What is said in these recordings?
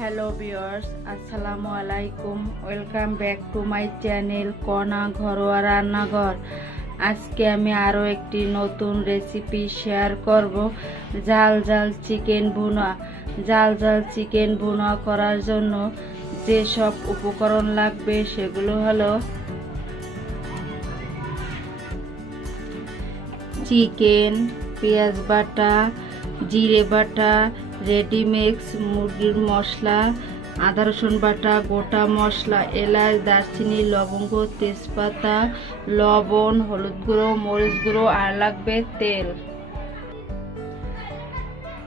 Hello viewers, আসসালামু আলাইকুম। Welcome back to my channel কণা ঘরোয়া রান্নাঘর। আজকে আমি আরও একটি নতুন রেসিপি শেয়ার করব, ঝাল ঝাল চিকেন ভুনা। ঝাল ঝাল চিকেন ভুনা করার জন্য যেসব উপকরণ লাগবে সেগুলো হলো চিকেন, পেঁয়াজ বাটা, জিরে বাটা, রেডিমিক্স মুরগির মশলা, আদা রসুন বাটা, গোটা মশলা, এলাচ, দারচিনি, লবঙ্গ, তেজপাতা, লবণ, হলুদ গুঁড়ো, মরিচ গুঁড়ো, আর লাগবে তেল।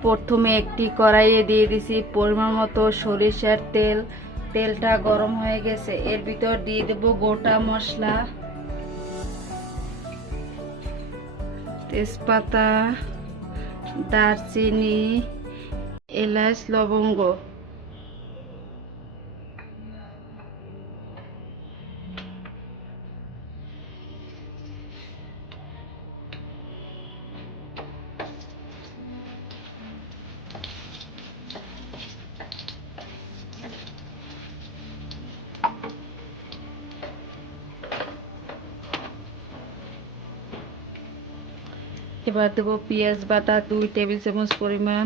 প্রথমে একটি কড়াইয়ে দিয়ে দিছি পরিমাণ মতো সরিষার তেল। তেলটা গরম হয়ে গেছে, এর ভিতর দিয়ে দেব গোটা মশলা, তেজপাতা, দারচিনি, এলাচ, লবঙ্গ। এবার দেবো পেঁয়াজ বাটা 2 টেবিল চামচ পরিমাণ,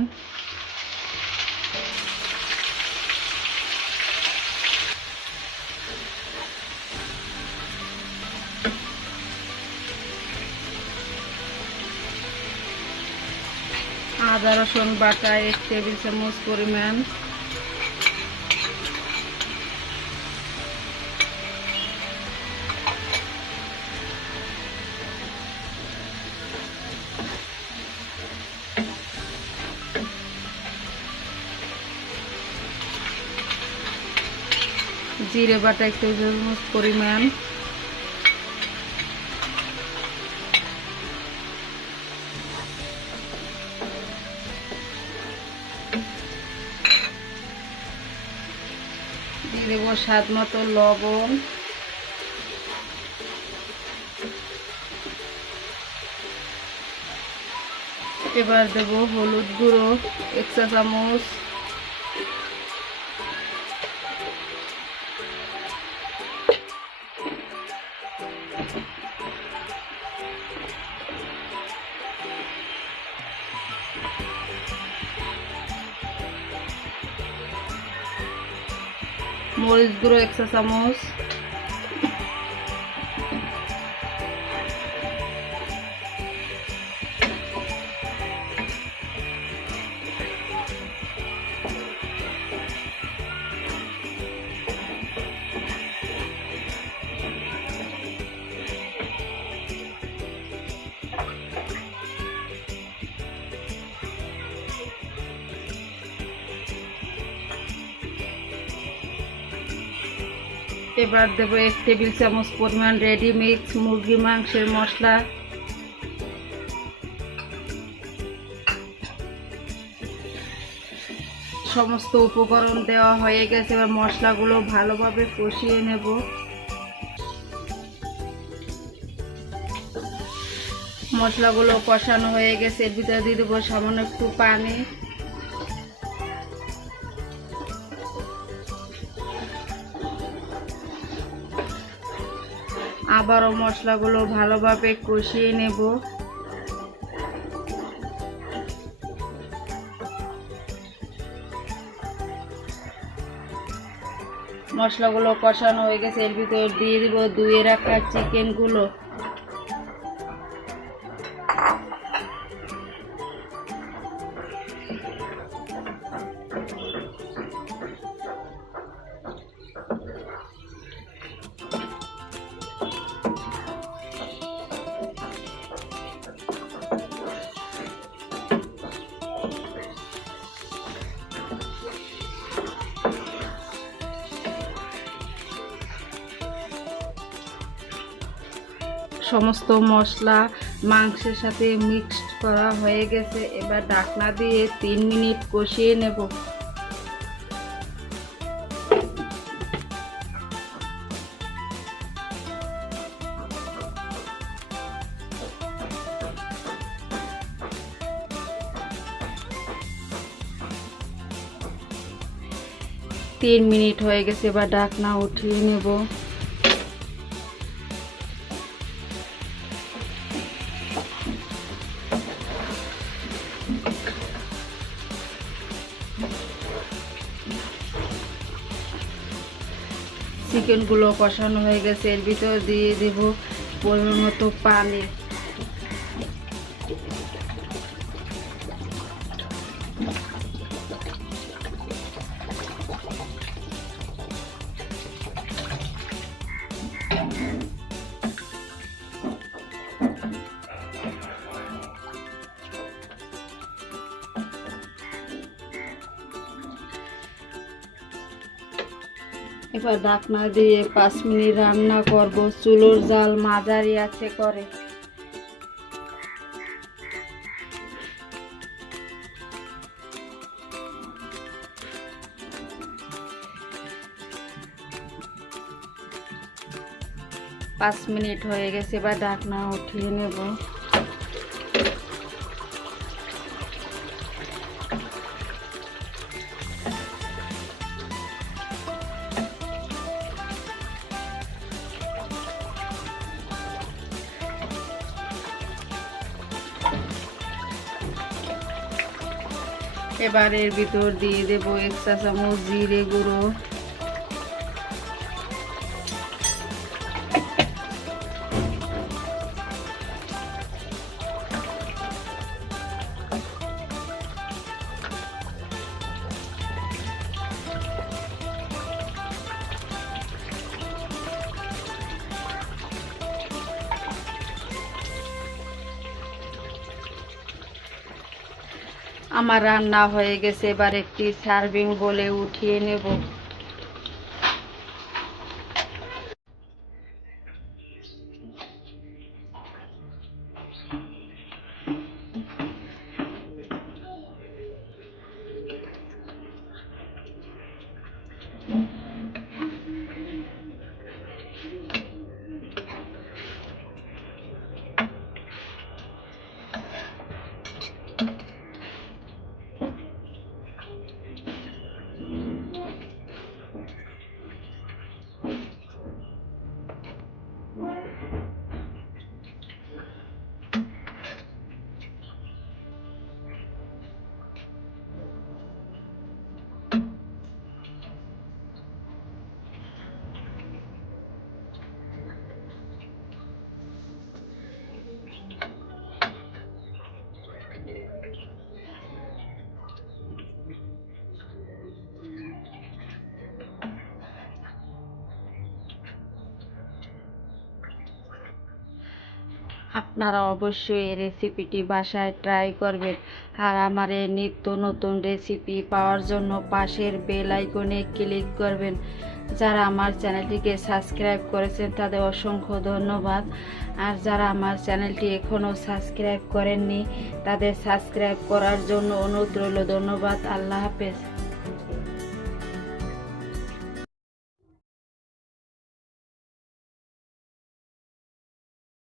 আদা রসুন বাটা 1 টেবিল চামচ পরিমাণ, জিরে বাটা 1 টেবিল চামচ পরিমাণ, দিয়ে দেবো স্বাদ মতো লবণ, এবার দেব হলুদ গুঁড়ো 1 চা চামচ, মরিচ গুঁড়ো 1 চা চামচ, এবার দেব 1 টেবিল চামচ পরিমাণ রেডিমিক্স মুরগি মাংসের মশলা, সমস্ত উপকরণ দেওয়া হয়ে গেছে। এবার মশলাগুলো ভালোভাবে কষিয়ে নেব। মশলাগুলো কষানো হয়ে গেছে, এর ভিতরে দিয়ে দেবো সামান্য একটু পানি, আবারও মশলাগুলো ভালোভাবে কষিয়ে নেব। মশলাগুলো কষানো হয়ে গেছে, এর ভিতর দিয়ে দিব ধুয়ে রাখা চিকেনগুলো। সমস্ত মশলা মাংসের সাথে মিক্সড করা হয়ে গেছে, এবার ঢাকনা দিয়ে 3 মিনিট কষিয়ে নেব। 3 মিনিট হয়ে গেছে, এবার ঢাকনা উঠিয়ে নেব। চিকেনগুলো কষানো হয়ে গেছে, এর ভিতর দিয়ে দেব পরিমাণ মতো পানি। এবার ঢাকনা দিয়ে 5 মিনিট রান্না করব। চুলোর জাল মাঝারি আছে করে। পাঁচ মিনিট হয়ে গেছে, এবার ঢাকনা উঠিয়ে নেব। এবার এর ভিতর দিয়ে দেব 1 চা চামচ জিরে গুঁড়ো, আমার রান্না হয়ে গেছে। এবার একটি সার্ভিং বলে উঠিয়ে নেব। আপনারা অবশ্যই এই রেসিপিটি বাসায় ট্রাই করবেন। আর আমার এই নিত্য নতুন রেসিপি পাওয়ার জন্য পাশের বেল আইকনে ক্লিক করবেন। যারা আমার চ্যানেলটিকে সাবস্ক্রাইব করেছেন তাদের অসংখ্য ধন্যবাদ। আর যারা আমার চ্যানেলটি এখনও সাবস্ক্রাইব করেননি তাদের সাবস্ক্রাইব করার জন্য অনুরোধ রইল। ধন্যবাদ। আল্লাহ হাফেজ।